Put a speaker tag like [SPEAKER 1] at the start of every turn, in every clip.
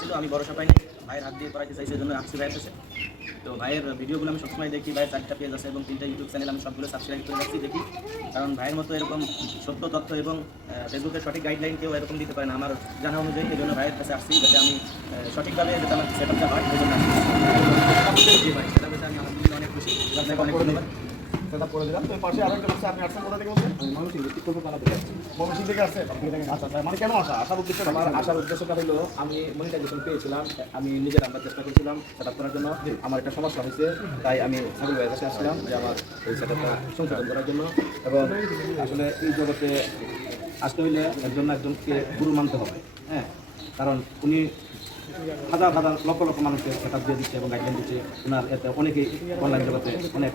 [SPEAKER 1] ছিল আমি ভরসা পাইনি। ভাইয়ের হাত দিয়ে করাইতে চাই সেই জন্য আসছি ভাইয়ের কাছে। তো ভাইয়ের ভিডিওগুলো আমি সবসময় দেখি ভাইয়ের চারটা পেজ আছে এবং তিনটা ইউটিউব চ্যানেল আমি সবগুলো সাবস্ক্রাইব করে রাখছি দেখি। কারণ ভাইয়ের মতো এরকম সত্য তথ্য এবং ফেসবুকের সঠিক গাইডলাইন কেউ এরকম দিতে পারে না আমার জানা অনুযায়ী এই জন্য ভাইয়ের কাছে আসছি যাতে আমি সঠিকভাবে যাতে আমার সেট আপটা হয় এই জন্য ভাই। সেটা আমি অনেক খুশি। অনেক ধন্যবাদ।
[SPEAKER 2] সেটা করে দিলাম। তো পাশে আরও একটা বলছে আপনি আসছেন কোথা থেকে বলছেন? ময়মনসিং থেকে। আসছেন? আচ্ছা আচ্ছা মানে কেন আসা আসার উদ্দেশ্য
[SPEAKER 3] আমার আসার উদ্দেশ্যটা হলো আমি মনিটাইজেশন পেয়েছিলাম আমি নিজের আমরা চেষ্টা করেছিলাম সেট করার জন্য। আমার একটা সমস্যা হয়েছে তাই আমি সাবিল ভাইয়ের কাছে আসছিলাম যে আমার এই সেট সংশোধন করার জন্য। এবং আসলে এই জগতে আসতে হইলে একজন একজনকে গুরু মানতে হবে হ্যাঁ? কারণ উনি হাজার হাজার লক্ষ লক্ষ মানুষকে সেট দিয়ে দিচ্ছে এবং গাইডলাইন দিচ্ছে। ওনার এতে অনেকেই অনলাইন জগতে অনেক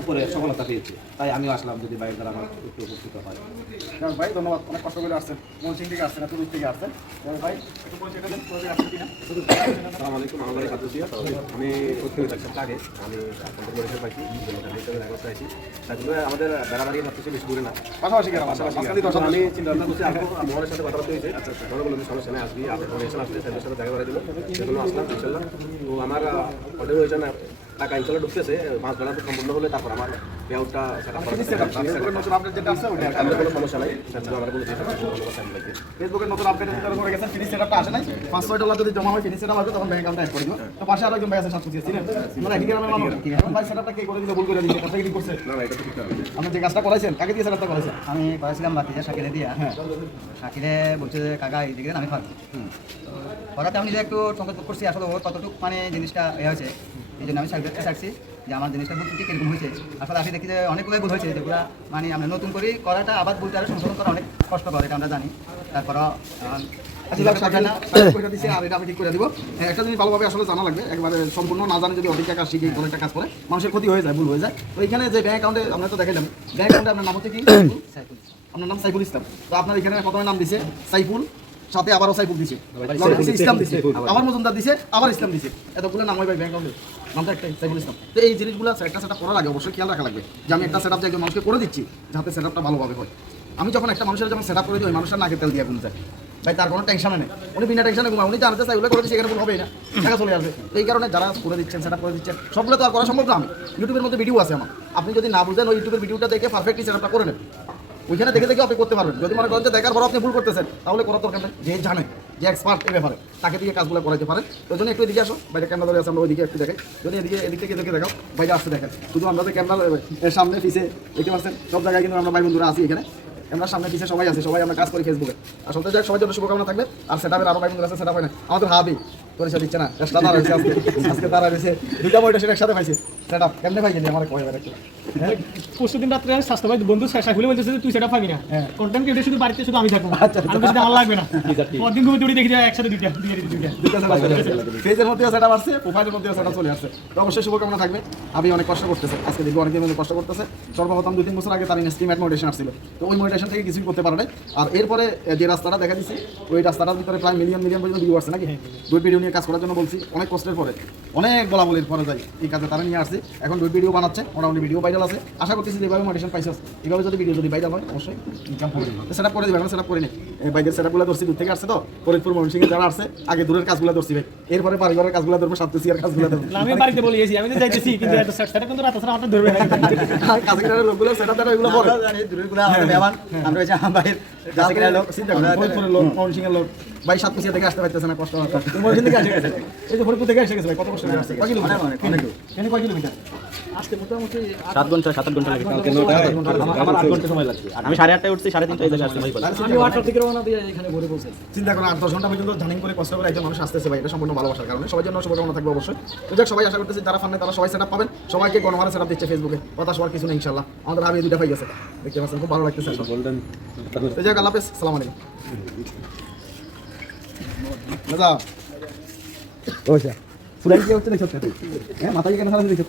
[SPEAKER 3] উপরে সফলতা পেয়েছে। তাই আমিও আসলাম যদি বাইরের দ্বারা আমার একটু উপস্থিত হয়।
[SPEAKER 2] ভাই ধন্যবাদ। অনেক কষ্ট করে আসছেন। ময়মনসিং থেকে আসছেন এত দূর থেকে আসছেন। ভাই
[SPEAKER 4] আমি আগে আমাদের বেড়াবাড়ি ভাবতেছি বেশি দূরে না।
[SPEAKER 2] পাশাপাশি
[SPEAKER 4] আমি চিন্তা ভাবনা করছি আমার সাথে কথা বলতে হয়েছে সমস্যা নেই আসবি আপনার সাথে দেখা দিল। সেগুলো আসলাম ইনশাল্লাহ। তো আমার অর্ডার হয়েছে না? টাকা ইনশাল্লাহ ঢুকতেছে সম্পূর্ণ হলে তারপর আমার পেআউটটা
[SPEAKER 2] ফেসবুকের নতুন আপডেট যেটা আছে ওইটা
[SPEAKER 4] কোনো সমস্যা নাই। আমার কোনো
[SPEAKER 2] ফেসবুকের নতুন আপডেট ভিতরে করে গেছেন ফিনিশ সেটআপটা আসে নাই। পাঁচ ছয় ডলার যদি জমা হয় ফিনিশ সেটআপ আসবে তখন ব্যাংক অ্যাকাউন্টে অ্যাড করে দিব। তো পাশে আরও একজন ভাই আছে ছিলেন মানে একই গ্রামের মানুষ। ভাই সেটআপটা কে করে দিলে ভুল করে দিয়েছে কথা কি করছে?
[SPEAKER 4] না না এটা ঠিক না।
[SPEAKER 2] আপনি যে কাজটা করাইছেন কাকে দিয়ে সেটআপটা করাইছেন?
[SPEAKER 5] আমি করেছিলাম বাতিজা শাকিরে দিয়া।
[SPEAKER 2] হ্যাঁ।
[SPEAKER 5] শাকিরে বলছে যে কাকা এই দিকে আমি পারব করাতে আমি নিজে একটু সংকট করছি আসলে ওর কতটুকু মানে জিনিসটা এ হয়েছে। এই জন্য আমি সার্ভিসটা চাচ্ছি যে আমার জিনিসটা ভুল ত্রুটি কীরকম হয়েছে। আসলে আসি দেখি যে অনেকগুলোই ভুল হয়েছে যেগুলো মানে আমরা নতুন করে করাটা আবার ভুলটা আরও সংশোধন করা অনেক কষ্ট করে এটা আমরা জানি। তারপরও আহ,
[SPEAKER 2] আচ্ছা ঠিক হ্যাঁ, একটা জিনিস ভালোভাবে আসলে জানা লাগবে একবারে সম্পূর্ণ না জানে যদি অধিক কাজ শিখে কোনো একটা কাজ করে মানুষের ক্ষতি হয়ে যায় ভুল হয়ে যায়। তো এখানে যে ব্যাংক অ্যাকাউন্টে আমরা তো দেখাইলাম ব্যাংক অ্যাকাউন্টে আপনার নাম হচ্ছে কি? আপনার নাম সাইফুল ইসলাম। তো আপনার এখানে প্রথমে নাম দিছে সাইফুল সাথে আবারও সাইফুল দিছে। দিছে ইসলাম দিছে। আবার মজুমদার দিছে আবার ইসলাম দিছে। এতগুলো নাম হয় ভাই ব্যাংক অ্যাকাউন্টে নামটা একটাই সাইফুল ইসলাম তো এই জিনিসগুলো একটা সেটআপ করার আগে অবশ্যই খেয়াল রাখা লাগবে যে আমি একটা সেটআপ যে একজন মানুষকে করে দিচ্ছি, যাতে সেটআপটা ভালোভাবে হয়। আমি যখন একটা মানুষের যখন সেটআপ করে দিই, ওই মানুষের নাকে তেল দিয়ে গুণ যায় ভাই, তার কোনো টেনশনে নেই। উনি বিনা টেনশনে ঘুমায়। উনি জানতে চাই ওগুলো করে দিচ্ছে এখানে ভুল হবেই না। টাকা চলে আসবে। এই কারণে যারা করে দিচ্ছেন সেটআপ করে দিচ্ছেন, সবগুলো তো আর করা সম্ভব না আমি। ইউটিউবের মধ্যে ভিডিও আছে আমার। আপনি যদি না বুঝেন, ওই ইউটিউবের ভিডিওটা দেখে পারফেক্টলি সেটআপটা করে নেন। ওইখানে দেখে দেখে আপনি করতে পারবেন। যদি মনে করেন যে দেখার পর আপনি ভুল করতেছেন, তাহলে করার দরকার নেই। যে জানে। যে এক্সপার্ট এ ব্যাপারে, তাকে দিয়ে কাজগুলো করাইতে পারে। ওই জন্য একটু এদিকে আসো, বাইরে ক্যামেরা ধরে আছে আমরা ওইদিকে একটু দেখে যদি এদিকে, এদিক থেকে এদিকে দেখাও, বাইরে আসতে দেখেন। শুধু আমরা তো ক্যামেরা সামনে পিছিয়ে দেখতে পাচ্ছেন, সব জায়গায় কিন্তু আমরা ভাই বন্ধুরা আছি এখানে। আমরা সামনে পিছিয়ে সবাই আছে, সবাই আমরা কাজ করি ফেসবুকে আর জায়গায় সবাই জন্য শুভকামনা থাকবে, আর সেটা আরও ভাই বন্ধুরা আছে সেটা হয় না। আমাদের হাবি পরিচয় দিচ্ছে না। চেষ্টা তারা হয়েছে আজকে। আজকে তারা হয়েছে দুইটা বইটা সেটা একসাথে পাইছে। সেটা কেমনে আমার কয় এবার একটু। হ্যাঁ?
[SPEAKER 6] পরশু দিন রাত্রে আমি স্বাস্থ্য ভাই বন্ধু সাইফুলে বলতেছে তুই সেটা পাবি না।
[SPEAKER 2] হ্যাঁ।
[SPEAKER 6] কন্টেন্ট ক্রিয়েটর শুধু বাড়িতে শুধু আমি থাকব।
[SPEAKER 2] আচ্ছা, আচ্ছা।
[SPEAKER 6] আমি বেশি আমার লাগবে না। পরদিন দৌড়ি দেখি যায় একসাথে দুইটা
[SPEAKER 2] সেটা পেজের মধ্যেও সেটা আসছে প্রোফাইলের মধ্যেও সেটা চলে আসছে। তো অবশ্যই শুভকামনা থাকবে। আমি অনেক কষ্ট করতেছে। আজকে দেখব অনেকদিন মধ্যে কষ্ট করতেছে। সর্বপ্রথম দুই তিন বছর আগে তার ইনস্টিমেট মোটিভেশন আসছিল। তো ওই মোটিভেশন থেকে কিছুই করতে পারে নাই। আর এরপরে যে রাস্তাটা দেখা দিচ্ছি ওই রাস্তাটার ভিতরে প্রায় মিলিয়ন মিলিয়ন পর্যন্ত ভিউ আসছে নাকি? দুই ভিডিও নিয়ে কাজ করার জন্য বলছি অনেক কষ্টের পরে অনেক বলা বলির পরে যাই এই কাজে তারা নিয়ে আসছে। এখন দুই ভিডিও বানাচ্ছে মোটামুটি ভিডিও ভাইরাল আছে। আশা করতেছি যেভাবে মোটিভেশন পাইছে। এইভাবে যদি ভিডিও যদি ভাইরাল হয় অবশ্যই ইনকাম হবে সেট আপ করে দিবে এখন সেট আপ করে নিই বাইকের সেট আপগুলো ধরছি দূর থেকে আসছে তো ফরিদপুর ময়মনসিংহে যারা আসছে আগে দূরের কাজগুলো ধরছি ভাই। এরপরে বাড়িঘরের কাজগুলো ধরবো সাতপুসিয়ার কাজগুলো ধরবো।
[SPEAKER 6] আমি বাড়িতে বলে আমি তো যাইতেছি কিন্তু এত সেটা কিন্তু রাত আমার ধরবে না।
[SPEAKER 2] কাজে লোকগুলো সেট আপ এগুলো পরে
[SPEAKER 5] আমরা লোক
[SPEAKER 2] চিন্তা করুন লোক লোক ভাই সাতপুসিয়া থেকে আসতে পারতেছে না কষ্ট হচ্ছে থেকে এসে গেছে এই যে ফরিদপুর থেকে এসে গেছে ভাই কত কষ্ট আসছে কয় কিলোমিটার? কয় কিলোমিটার?
[SPEAKER 6] আজকে মোটামুটি
[SPEAKER 1] সাত ঘণ্টা সাত আট ঘণ্টা লাগে। আমার আট ঘণ্টা সময় লাগছে। আমি সাড়ে আটটায় উঠছি সাড়ে তিনটায় এসে আসতে ভাই
[SPEAKER 6] আমি আটটা থেকে রওনা দিয়ে এখানে ঘুরে বসে।
[SPEAKER 2] চিন্তা করেন আট দশ ঘণ্টা পর্যন্ত করে কষ্ট করে একজন মানুষ আসতেছে ভাই। এটা সম্পূর্ণ ভালোবাসার কারণে। সবার জন্য শুভকামনা থাকবে অবশ্যই। তো যাক সবাই আশা করতেছি যারা ফান্ডে তারা সবাই সেট পাবেন। সবাইকে গণহারে সেট দিচ্ছে ফেসবুকে কথা সবার কিছু নেই ইনশাল্লাহ। আমাদের ভাবি দুটা পাই গেছে। দেখতে পাচ্ছেন খুব ভালো লাগতেছে। তো যাক আল্লাহ হাফেজ, সালাম আলাইকুম। দাদা ওইসা ফুলাই কি হচ্ছে দেখছ হ্যাঁ মাথায় কেন সারা দেখছ